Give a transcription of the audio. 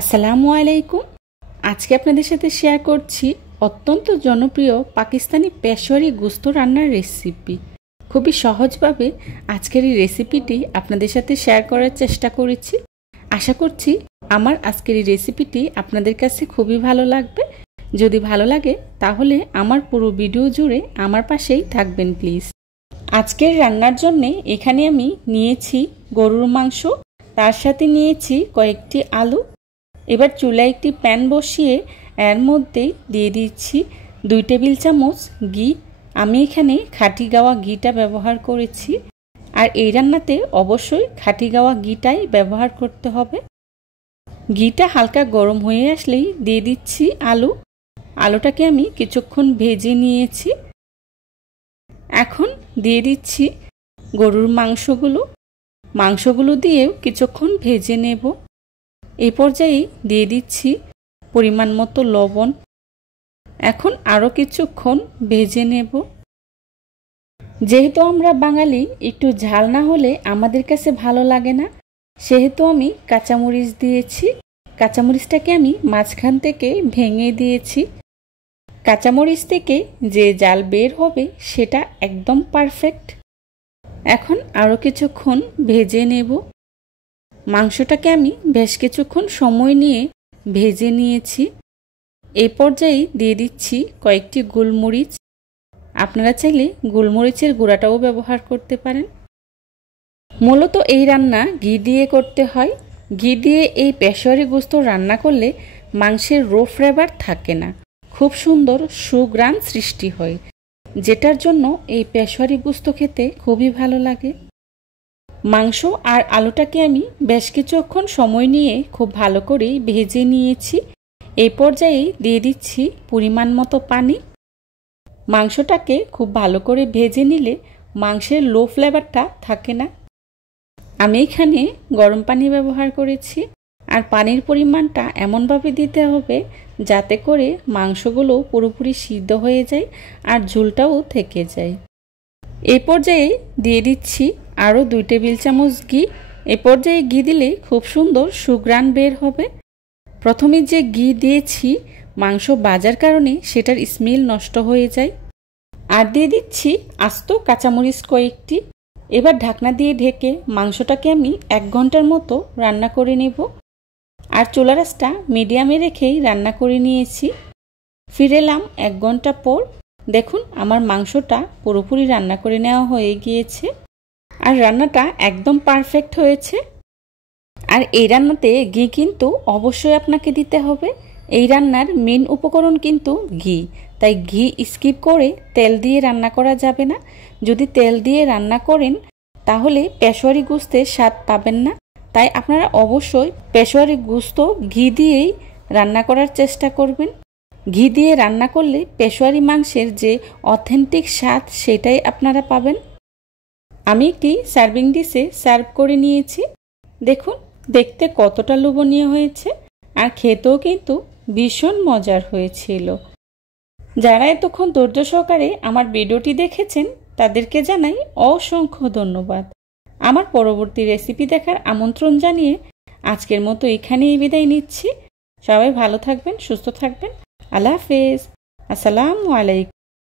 আসসালামু আলাইকুম। আজকে আপনাদের সাথে শেয়ার করছি অত্যন্ত জনপ্রিয় পাকিস্তানি পেশোয়ারি গোশত রান্নার রেসিপি। খুবই সহজভাবে আজকের এই রেসিপিটি আপনাদের সাথে শেয়ার করার চেষ্টা করেছি। আশা করছি আমার আজকের এই রেসিপিটি আপনাদের কাছে খুবই ভালো লাগবে। যদি ভালো লাগে তাহলে আমার পুরো ভিডিও জুড়ে আমার পাশেই থাকবেন প্লিজ। আজকের রান্নার জন্য এখানে আমি নিয়েছি গরুর মাংস, তার সাথে নিয়েছি কয়েকটি আলু। এবার চুলায় একটি প্যান বসিয়ে এর মধ্যে দিয়ে দিচ্ছি 2 টেবিল চামচ ঘি। আমি এখানে খাঁটি গাওয়া ঘিটা ব্যবহার করেছি, আর এই রান্নাতে অবশ্যই খাঁটি গাওয়া ঘিটাই ব্যবহার করতে হবে। ঘিটা হালকা গরম হয়ে আসলেই দিয়ে দিচ্ছি আলু। আলুটাকে আমি কিছুক্ষণ ভেজে নিয়েছি। এখন দিয়ে দিচ্ছি গরুর মাংসগুলো দিয়েও কিছুক্ষণ ভেজে নেব। এই পর্যায়ে দিয়ে দিচ্ছি পরিমাণ মতো লবণ। এখন আরও কিছুক্ষণ ভেজে নেব। যেহেতু আমরা বাঙালি, একটু ঝাল না হলে আমাদের কাছে ভালো লাগে না, সেহেতু আমি কাঁচামরিচ দিয়েছি। কাঁচামরিচটাকে আমি মাঝখান থেকে ভেঙে দিয়েছি। কাঁচামরিচ থেকে যে জাল বের হবে সেটা একদম পারফেক্ট। এখন আরও কিছুক্ষণ ভেজে নেব। মাংসটাকে আমি বেশ কিছুক্ষণ সময় নিয়ে ভেজে নিয়েছি। এই পর্যায়ে দিয়ে দিচ্ছি কয়েকটি গোলমরিচ। আপনারা চাইলে গোলমরিচের গুঁড়াটাও ব্যবহার করতে পারেন। মূলত এই রান্না ঘি দিয়ে করতে হয়। ঘি দিয়ে এই পেশোয়ারি গোশত রান্না করলে মাংসের র ফ্লেভার থাকে না, খুব সুন্দর সুঘ্রাণ সৃষ্টি হয়, যেটার জন্য এই পেশোয়ারি গোশত খেতে খুবই ভালো লাগে। মাংস আর আলুটাকে আমি বেশ কিছুক্ষণ সময় নিয়ে খুব ভালো করে ভেজে নিয়েছি। এই পর্যায়ে দিয়ে দিচ্ছি পরিমাণ মতো পানি। মাংসটাকে খুব ভালো করে ভেজে নিলে মাংসের লো ফ্লেভারটা থাকে না। আমি এখানে গরম পানি ব্যবহার করেছি, আর পানির পরিমাণটা এমনভাবে দিতে হবে যাতে করে মাংসগুলো পুরোপুরি সিদ্ধ হয়ে যায় আর ঝোলটাও থেকে যায়। এই পর্যায়ে দিয়ে দিচ্ছি আরও 2 টেবিল চামচ ঘি। এই পর্যায়ে ঘি দিলে খুব সুন্দর সুঘ্রাণ বের হবে। প্রথমে যে ঘি দিয়েছি মাংস ভাজার কারণে সেটার স্মেল নষ্ট হয়ে যায়। আর দিয়ে দিচ্ছি আস্ত কাঁচামরিচ কয়েকটি। এবার ঢাকনা দিয়ে ঢেকে মাংসটাকে আমি 1 ঘন্টার মতো রান্না করে নেব। আর চুলার আঁচটা মিডিয়ামে রেখেই রান্না করে নিয়েছি। ফিরে এলাম 1 ঘন্টা পর। দেখুন আমার মাংসটা পুরোপুরি রান্না করে নেওয়া হয়ে গিয়েছে, আর রান্নাটা একদম পারফেক্ট হয়েছে। আর এই রান্নাতে ঘি কিন্তু অবশ্যই আপনাকে দিতে হবে। এই রান্নার মেন উপকরণ কিন্তু ঘি, তাই ঘি স্কিপ করে তেল দিয়ে রান্না করা যাবে না। যদি তেল দিয়ে রান্না করেন তাহলে পেশোয়ারি গোশতের স্বাদ পাবেন না। তাই আপনারা অবশ্যই পেশোয়ারি গোশত ঘি দিয়েই রান্না করার চেষ্টা করবেন। ঘি দিয়ে রান্না করলে পেশোয়ারি মাংসের যে অথেন্টিক স্বাদ সেটাই আপনারা পাবেন। আমি একটি সার্ভিং ডিশে সার্ভ করে নিয়েছি। দেখুন দেখতে কতটা লোভনীয় হয়েছে, আর খেতেও কিন্তু ভীষণ মজার হয়েছিল। যারা এতক্ষণ ধৈর্য সহকারে আমার ভিডিওটি দেখেছেন তাদেরকে জানাই অসংখ্য ধন্যবাদ। আমার পরবর্তী রেসিপি দেখার আমন্ত্রণ জানিয়ে আজকের মতো এখানেই বিদায় নিচ্ছি। সবাই ভালো থাকবেন, সুস্থ থাকবেন। আল্লাহ হাফেজ। আসসালামু আলাইকুম।